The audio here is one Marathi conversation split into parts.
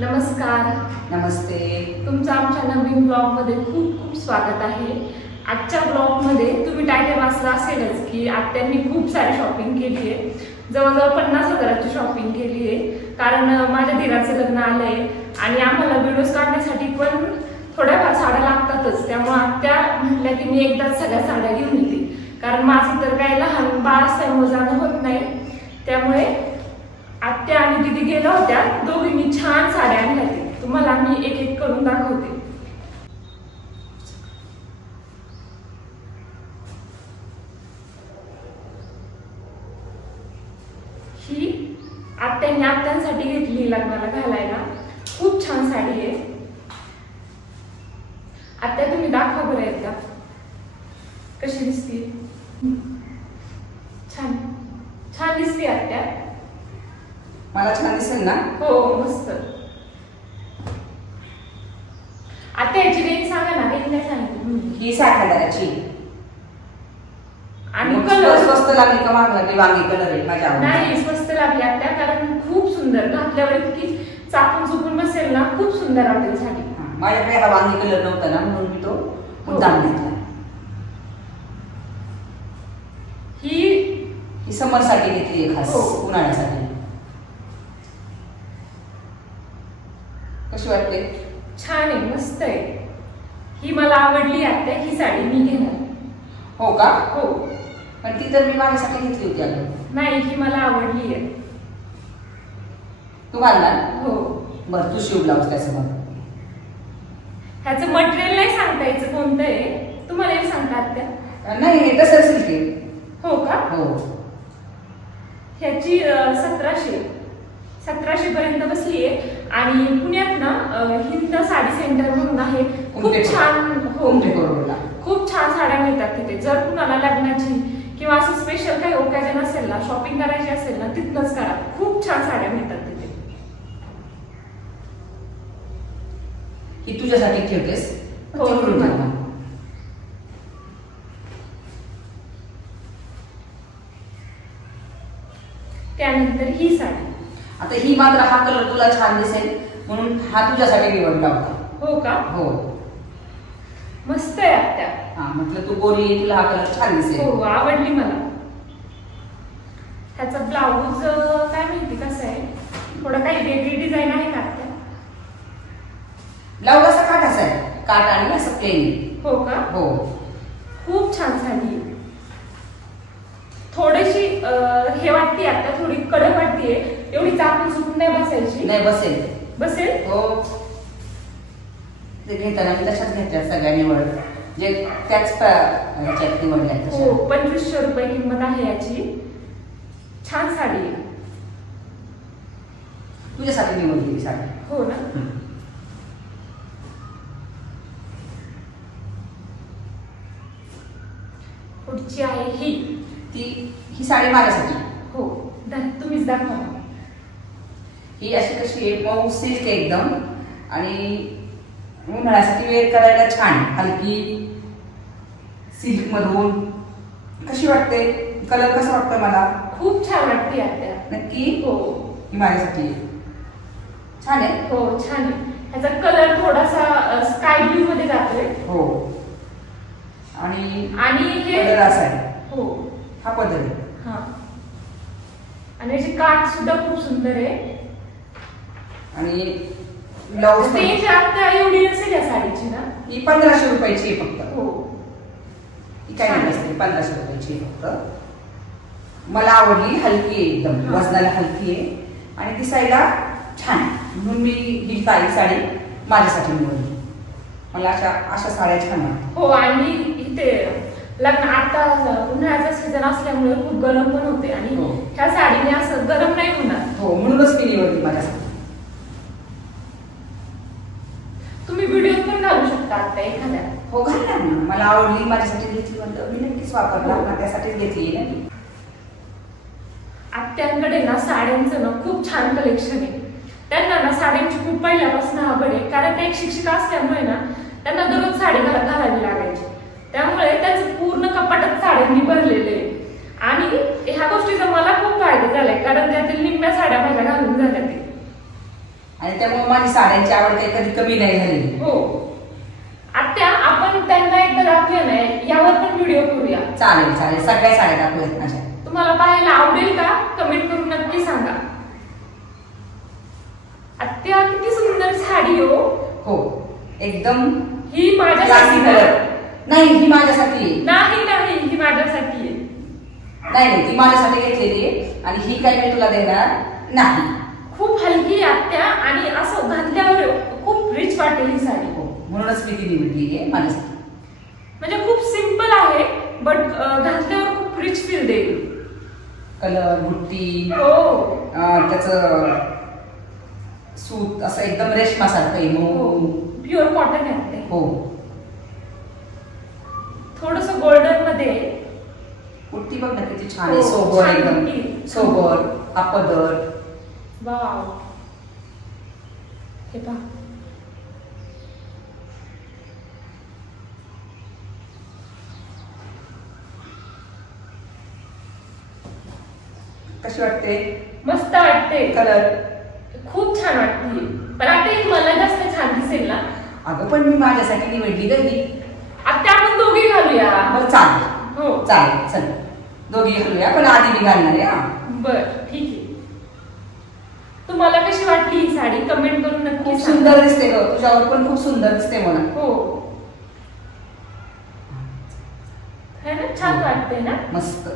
नमस्कार. नमस्ते. तुमचं आमच्या नवीन ब्लॉगमध्ये खूप खूप स्वागत आहे. आजच्या ब्लॉगमध्ये तुम्ही टायटल वाचला असेलच की आत्यांनी खूप सारी शॉपिंग केली आहे. जवळजवळ 50,000ची शॉपिंग केली आहे. कारण माझ्या धीराचं लग्न आलं आहे आणि आम्हाला व्हिडिओज काढण्यासाठी पण थोड्याफार साड्या लागतातच. त्यामुळे आत्या म्हटल्या की मी एकदाच सगळ्या साड्या घेऊन येते. कारण माझं तर काही लहान बाळ असल्यामुळे जाणं होत नाही. त्यामुळे आत्या आणि दीदी गेल्या होत्या, दोघींनी छान साड्या आणल्या. तुम्हाला मी एक एक करून दाखवते. ही आत्यांनी आत्यांसाठी घेतली लग्नाला घालायला. खूप छान साडी आहे. आत्या तुम्ही दाखवा बरं एकदा कशी दिसते. छान छान दिसते आत्या. मला छान दिसेल ना? हो मस्त. आता याची रेंज सांगा ना. रेंज नाही सांगितली. ही 60,000ची. आणि कलर स्वस्त लागली का महाग लागली? वांगी कलर आहे माझ्या आवडीचा. नाही स्वस्त लागली आता. कारण खूप सुंदर घातल्यावर इतकी चापून चुकून बसेल ना. खूप सुंदर वाटेल साडी. माझ्याकडे हा वांगी कलर नव्हता ना, म्हणून मी तो मुद्दाम घेतला. ही समर साठी घेतली आहे खास. उन्हाळ्यासाठी. कशी वाटते? छान आहे, मस्त आहे. ही मला आवडली आता. ही साडी मी घेणार. हो का? हो. पण ती तर मी माझ्यासाठी घेतली होती अगं. नाही ही मला आवडली आहे. तू घालणार? हो. बरं तू शिव ब्लाऊज त्याचं मग. ह्याचं मटेरियल नाही सांगता यायचं कोणतं आहे. तुम्हाला एक सांगता आत्या? नाही हे तसं असेल की. हो का? हो. ह्याची 1700 पर्यंत बसली आहे. आणि पुण्यात ना हिंद साडी सेंटर म्हणून आहे. खूप छान. हो खूप छान साड्या मिळतात तिथे. जर कुणाला लग्नाची किंवा असं स्पेशल काही ओकेजन असेल ना, शॉपिंग करायची असेल ना, तिथनंच करा. खूप छान साड्या मिळतात तिथे. ही तुझ्यासाठी ठेवतेस? हो. त्यानंतर ही साडी. आता ही मात्र हा कलर तुला छान दिसेल म्हणून हा तुझ्यासाठी निवडला होता. हो का? हो. मस्त आहे आत्या. हा म्हटलं तू गोरी आहे, तुला हा कलर छान दिसेल. हो आवडली मला. ह्याचा ब्लाऊज काय माहिती कसं आहे. थोडं काही वेगळी डिझाईन आहे का आत्या? ब्लाऊज असा काठ असा आहे. काठ आणि असं प्लेन. हो का? हो. खूप छान साडी आहे. थोडीशी हे वाटते आता, थोडी कडक वाटते. एवढी चापून चुकून नाही बसायची. नाही बसेल. बसेल? हो. ते घेताना मी तशाच घेतल्या सगळ्या निवड जे त्याच ह्याच्यात निवडल्या तशा. हो 2500 रुपये किंमत आहे याची. छान साडी आहे. तुझ्यासाठी निवडली ही साडी. हो ना? पुढची आहे ही साडी माझ्यासाठी. हो तुम्हीच दाखवा. ही अशी कशी आहे, मऊ सिल्क आहे एकदम आणि उन्हाळ्यासाठी वेअर करायला छान. हलकी सिल्क मधून. कशी वाटते? कलर कसा वाटतो मला? खूप छान वाटते आत्या. नक्की. हो. ही माझ्यासाठी छान आहे. हो छान आहे. ह्याचा कलर थोडासा स्काय ब्लू मध्ये जातोय. हो. आणि हे पदर असा आहे. हो हा पदर आहे. हा. आणि याची काठ सुद्धा खूप सुंदर आहे. आणि ब्लाऊज रेंज आता एवढी नसेल या साडीची ना. ही 1500 रुपयाची आहे फक्त. हो. ही काय नाही असते. 1500 रुपयाची आहे फक्त. मला आवडली. हलकी आहे एकदम. वजनाला हलकी आहे आणि दिसायला छान म्हणून मी ही साडी माझ्यासाठी निवडली. मला अशा साड्या छान वाटतात. हो. आणि इथे लग्न आता उन्हाळ्याचा सीझन असल्यामुळे खूप गरम पण होते आणि ह्या साडीने असं गरम नाही होणार. हो म्हणूनच मी निवडली माझ्यासाठी. तुम्ही व्हिडिओ पण घालू शकता आता एखाद्या. हो घालणार ना. मला आवडली माझ्यासाठी घेतली म्हणलं मी नक्कीच वापरणार ना. त्यासाठीच घेतली ना मी. आत्यांकडे ना साड्यांचं ना खूप छान कलेक्शन आहे. त्यांना ना साड्यांची खूप पहिल्यापासून आवड आहे. कारण त्या एक शिक्षिका असल्यामुळे ना त्यांना दररोज साडी घालावी लागायची. त्यामुळे त्यांचं पूर्ण कपाटात साड्यांनी भरलेले आहे. आणि ह्या गोष्टीचा मला खूप फायदा झालाय कारण त्यातील निम्म्या साड्या माझ्या घालून झाल्या ते. आणि त्यामुळे माझी साड्यांची आवड काही कधी कमी नाही झालेली. हो आत्या, आपण त्यांना एकदा दाखवूया नाही, यावर पण व्हिडिओ करूया. चालेल चालेल, सगळ्या साड्या दाखवूयात माझ्या. तुम्हाला पाहायला आवडेल का? कमेंट करून नक्की सांगा. आत्या किती सुंदर साडी हो. हो एकदम ही क्लासी माझ्यासाठी कलर. नाही ही माझ्यासाठी आहे. नाही नाही, ही माझ्यासाठी आहे. नाही नाही, ती माझ्यासाठी घेतलेली आहे आणि ही काही मी तुला देणार नाही. खूप हलकी आहे आत्या आणि असं घातल्यावर खूप रिच वाटेल ही साडी. हो म्हणूनच मी ती निवडली आहे माझ्यासाठी. म्हणजे खूप सिंपल आहे बट घातल्यावर खूप रिच फील देईल. कलर बुट्टी हो त्याचं सूत असं एकदम रेशमासारखं आहे. मऊ. प्युअर कॉटन आहे ते. हो थोडस गोल्डन मध्ये. बुट्टी बघ ना किती छान आहे. हो, सोबर छान एकदम बुट्टी. सोबर. हा पदर. वाव, हे पहा. कशी वाटते? मस्त वाटते. कलर खूप छान वाटते. पण आता ही मला जास्त छान दिसेल ना. अगं पण मी माझ्यासाठी निवडली गं. आता आपण दोघी घालूया. बरं चालेल. हो चालेल चल दोघी घालूया, पण आधी मी घालणार आहे. हा बर ठीक आहे. तुम्हाला कशी वाटली ही साडी? कमेंट करून नक्की खूप सांगा. सुंदर दिसते ग. तुझ्यावर पण खूप सुंदर दिसते मला. हो है ना, छान वाटते ना. मस्त.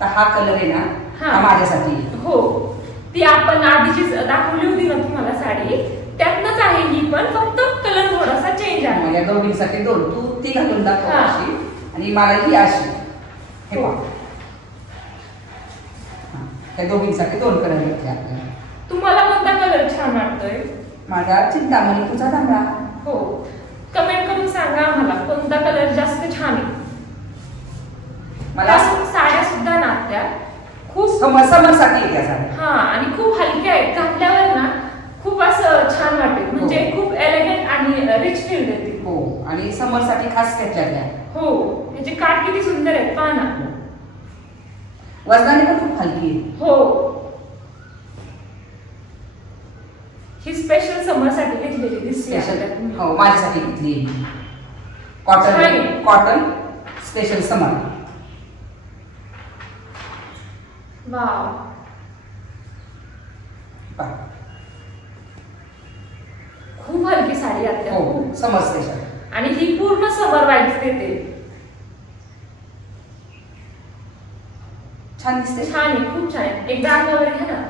तर हा कलर आहे ना, हा. हा माझ्यासाठी आहे. हो, ती आपण आधीची दाखवली होती ना तुम्हाला साडी, त्यातनंच आहे ही, पण फक्त कलर थोडासा चेंज आहे. माझ्या दोघींसाठी दोन. तू ती घालून दाखव हा. अशी आणि मला ही अशी. हे हो. पहा. हा. त्या दोघींसाठी दोन कलर घेतले आपल्याला. तुम्हाला कोणता कलर छान वाटतोय? माझा चिंतामणी, तुझा तांबडा. हो, कमेंट करून सांगा आम्हाला कोणता कलर जास्त छान आहे. मला त्या साड्या सुद्धा नात्या खूप समरसाठी आहे त्या साड्या. हा, आणि खूप हलक्या आहेत. घातल्यावर ना खूप असं छान वाटेल. म्हणजे हो. खूप एलिगंट आणि रिच फील देते. हो आणि समरसाठी खास घेतल्या त्या. हो, याचे काठ किती सुंदर आहेत पहा ना. वजनाने पण खूप हलकी आहे. हो, ही स्पेशल समर साठी घेतलेली दिसते आपल्याला तुम्ही. हो माझ्यासाठी घेतली आहे मी. छान आहे. कॉटन कॉटन स्पेशल समर. वाव, पहा. खूप हलकी साडी आहे. हो समर स्पेशल. आणि ही पूर्ण समर वाईब्स देते. छान दिसते. छान आहे, खूप छान आहे. एकदा अंगावर घ्या ना.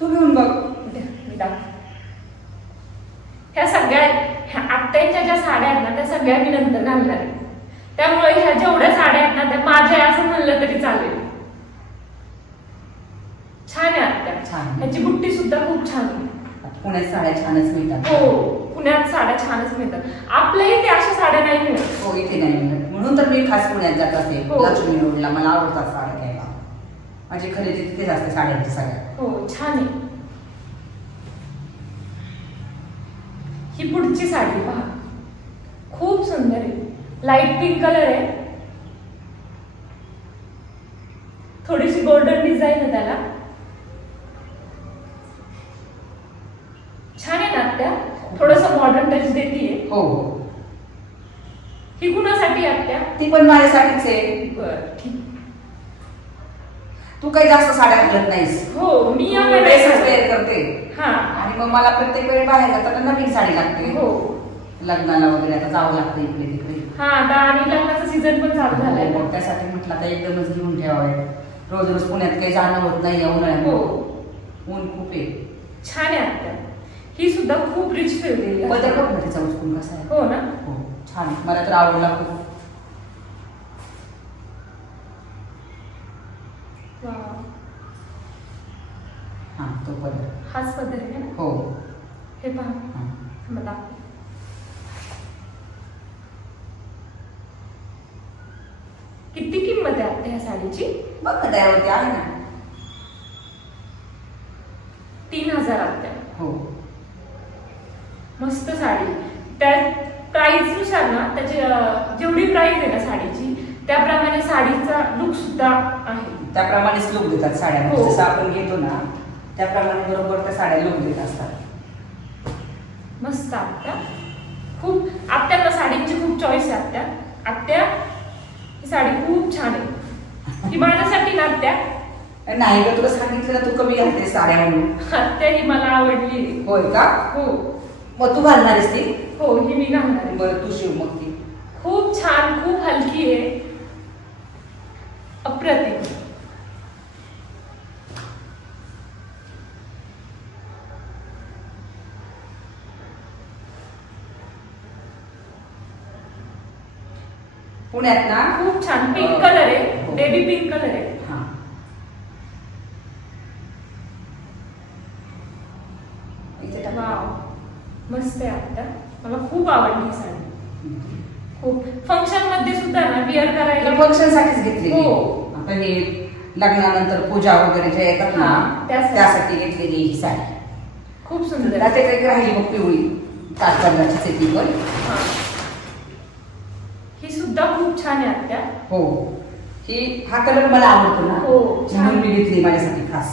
तू घेऊन बघ. मी दाखवते. ह्या सगळ्या आत्यांच्या ज्या साड्या आहेत ना, त्या सगळ्या मी नंतर घालणार आहे. त्यामुळे ह्या जेवढ्या साड्या आहेत ना, त्या माझ्या आहे असं म्हणलं तरी चालेल. छान आहे आत्या. छान. ह्याची बुट्टी सुद्धा खूप छान आहे. पुण्यात साड्या छानच मिळतात. हो, पुण्यात साड्या छानच मिळतात. आपल्या इथे अशा साड्या नाही मिळत. हो इथे नाही मिळत. म्हणून तर मी खास पुण्यात जात असते. हो. लक्ष्मी रोडला मला आवडतात साड्या घ्यायला. माझी खरेदी तिथेच असते साड्यांची सगळ्या. हो, छान आहे. ही पुढची साडी पहा, खूप सुंदर आहे. लाईट पिंक कलर आहे. थोडीशी गोल्डन डिझाईन आहे त्याला. छान आहे ना त्या. थोडस मॉडर्न टच देतीये. हो हो. ही कुणासाठी आहे आत्या? ती पण माझ्यासाठीच आहे. बर ठीक. तू काही जास्त साड्या घालत नाहीस. हो, मी या ड्रेसच वेअर करते. हा. आणि मग मला प्रत्येक वेळी बाहेर जाताना नवीन साडी लागते. हो. लग्नाला वगैरे आता जावं लागतं इकडे तिकडे. हा, आता आणि लग्नाचा सीझन पण चालू झालाय हो, ना. त्यासाठी म्हटलं आता एकदमच घेऊन ठेवावे. रोज रोज पुण्यात काही जाणं होत नाही या हो, उन्हाळ्यात. ऊन खूप आहे. छान आहे आत्या. ही सुद्धा खूप रिच फील देईल. बदल बघ ना तिचा उचकून कसा आहे. हो ना. हो छान. मला तर आवडला खूप. वाव. हा तो पदर. हाच पदर आहे ना. हो. हे पहा हा. मला. किती किंमत आहे आत्या ह्या साडीची? बघ ना त्यावरती आहे ना. 3000 आत्या. हो. मस्त साडी. त्या प्राइस नुसार ना, त्याची जेवढी प्राइस आहे ना साडीची, त्याप्रमाणे साडीचा लुक सुद्धा आहे. त्याप्रमाणेच लुक देतात साड्या. हो. जसं आपण घेतो ना त्याप्रमाणे बरोबर त्या साड्या लुक देत असतात. मस्त आत्या. खूप आत्याला साडींची खूप चॉईस आहे आत्या. आत्या ही साडी खूप छान आहे. ही माझ्यासाठी ना आत्या. नाही ग, तुला सांगितलं ना तू कमी घालते साड्या म्हणून. आत्या ही मला आवडली. होय का? हो मग तू घालणार आहेस ती? हो, ही मी घालणार आहे. बरं, तू शिव मग ती. खूप छान, खूप हलकी आहे, अप्रतिम. पुण्यात ना खूप छान पिंक कलर आहे, बेबी पिंक कलर आहे. हा. इथे टाक. वाव, मस्त आहे आत्या. मला खूप आवडली ही साडी. खूप फंक्शन मध्ये सुद्धा ना विअर करायला. फंक्शन साठीच घेतलेली. हो. आता हे लग्नानंतर पूजा वगैरे जे येतात ना हा, त्यासाठी. त्यासाठी घेतलेली ही साडी. खूप सुंदर त्यात आहे. एक राहिली मग पिवळी काठपदराची सेटिंगवर. हा. ही सुद्धा खूप छान आहे आत्या. हो, ही हा कलर मला आवडतो ना, हो, छान. म्हणून मी घेतली माझ्यासाठी खास.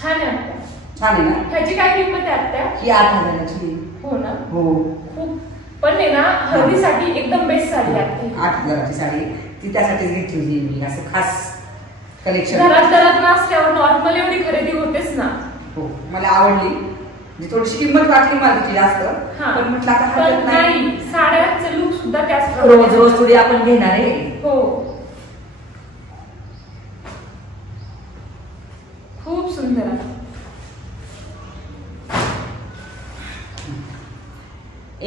छान आहे आत्या. छान आहे ना? ह्याची काय किंमत आहे आत्या? ही 8,000ची. हो ना. हो, खूप पण आहे ना, हळदीसाठी एकदम बेस्ट साडी आहे. 8,000ची साडी ती त्यासाठीच घेतली मी, असं खास कलेक्शन. घरात नसल्यावर नॉर्मल एवढी खरेदी होतेच ना. हो, मला आवडली. म्हणजे थोडीशी किंमत वाटली मला तिची जास्त, हा. पण म्हटलं आता पण हरकत नाही. नाही, साड्यांचे लुक सुद्धा त्याच रोज रोज थोडी आपण घेणार आहे. हो, खूप सुंदर आहे.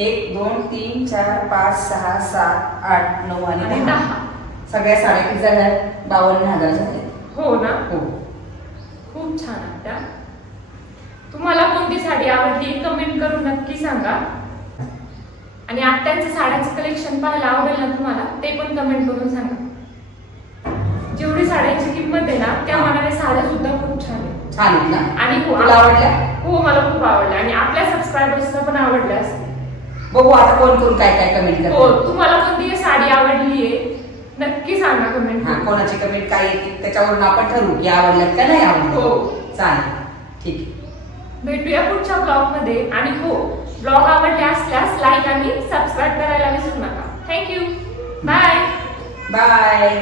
1 2 3 4 5 6 7 8 9 आणि आणि 10. 10. सगळ्या साड्या किती झाल्या? 52,000 झाले. हो ना. हो. खूप छान आत्या. तुम्हाला कोणती साडी आवडली कमेंट करून नक्की सांगा. आणि आत्यांचं साड्यांचं कलेक्शन पाहायला आवडेल ना तुम्हाला, ते पण कमेंट करून सांगा. जेवढी साड्यांची किंमत आहे ना त्या मानाने साड्या सुद्धा खूप छान आहे. छान आहेत ना? आणि तुला आवडल्या? हो, मला खूप आवडल्या आणि आपल्या सबस्क्रायबर्सला पण आवडल्या असतील. बघू आता कोण कोण काय काय कमेंट हो, करते. तुम्हाला कोणती साडी आवडली आहे नक्की सांगा कमेंट. हा, कोणाची कमेंट काय येते त्याच्यावरून आपण ठरवू की आवडल्यात का नाही आवडल्या. हो. चालेल, ठीक आहे. भेटूया पुढच्या ब्लॉग मध्ये. आणि हो, ब्लॉग आवडले असल्यास लाईक आणि सबस्क्राईब करायला विसरू नका. थँक्यू. बाय. बाय.